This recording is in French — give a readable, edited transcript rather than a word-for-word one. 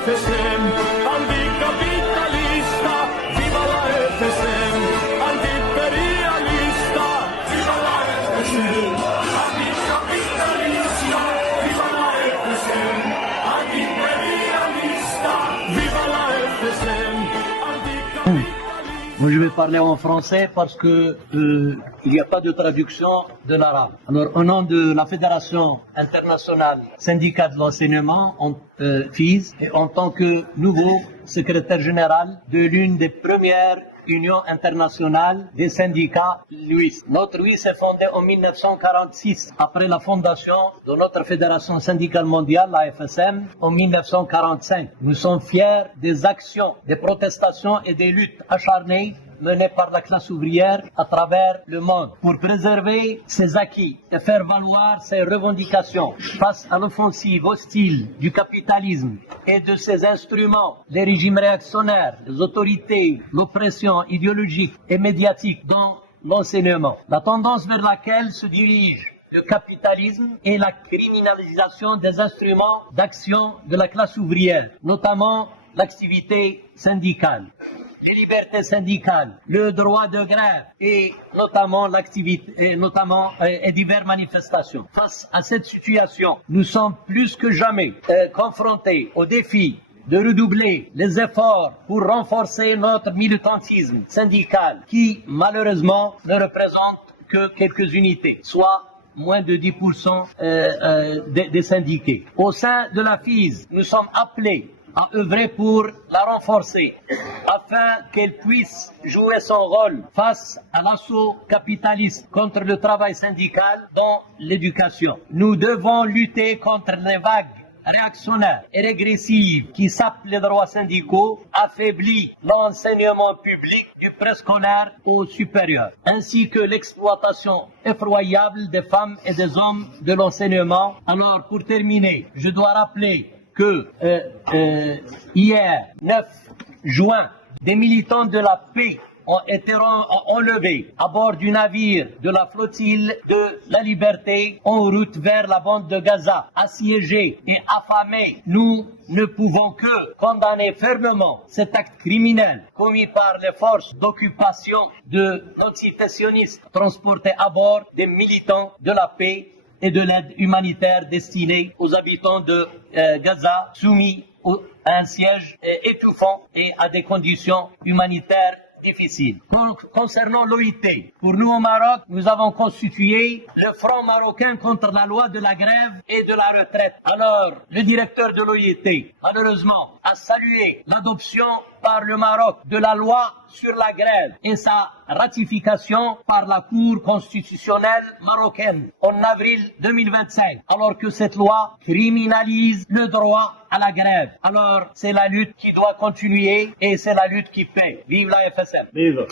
FSM, anticapitalista, viva la FSM, antiimperialista, viva la FSM, anticapitalista, viva la FSM, antiimperialista, viva la FSM, anticapitalista. Moi, je vais parler en français parce que il n'y a pas de traduction de l'arabe. Alors, au nom de la Fédération internationale syndicat de l'enseignement, FIS, et en tant que nouveau secrétaire général de l'une des premières unions internationales des syndicats, l'UIS. Notre UIS est fondée en 1946, après la fondation de notre Fédération syndicale mondiale, la FSM, en 1945. Nous sommes fiers des actions, des protestations et des luttes acharnées menées par la classe ouvrière à travers le monde pour préserver ses acquis et faire valoir ses revendications face à l'offensive hostile du capitalisme et de ses instruments, les régimes réactionnaires, les autorités, l'oppression idéologique et médiatique dans l'enseignement. La tendance vers laquelle se dirige le capitalisme et la criminalisation des instruments d'action de la classe ouvrière, notamment l'activité syndicale, les libertés syndicales, le droit de grève et notamment l'activité, et diverses manifestations. Face à cette situation, nous sommes plus que jamais confrontés au défi de redoubler les efforts pour renforcer notre militantisme syndical qui, malheureusement, ne représente que quelques unités, soit moins de 10% des syndiqués. Au sein de la FIS, nous sommes appelés à œuvrer pour la renforcer afin qu'elle puisse jouer son rôle face à l'assaut capitaliste contre le travail syndical dans l'éducation. Nous devons lutter contre les vagues réactionnaires et régressives qui sapent les droits syndicaux, affaiblissent l'enseignement public du préscolaire au supérieur, ainsi que l'exploitation effroyable des femmes et des hommes de l'enseignement. Alors, pour terminer, je dois rappeler que hier, 9 juin, des militants de la paix ont été enlevés à bord du navire de la flottille de la Liberté en route vers la bande de Gaza, assiégés et affamés. Nous ne pouvons que condamner fermement cet acte criminel commis par les forces d'occupation de l'entité sioniste transportés à bord des militants de la paix et de l'aide humanitaire destinée aux habitants de Gaza, soumis à un siège étouffant et à des conditions humanitaires difficiles. Concernant l'OIT, pour nous au Maroc, nous avons constitué le Front marocain contre la loi de la grève et de la retraite. Alors, le directeur de l'OIT, malheureusement, a salué l'adoption par le Maroc de la loi sur la grève et sa ratification par la Cour constitutionnelle marocaine en avril 2025, alors que cette loi criminalise le droit à la grève. Alors, c'est la lutte qui doit continuer et c'est la lutte qui paie. Vive la FSM. Vive.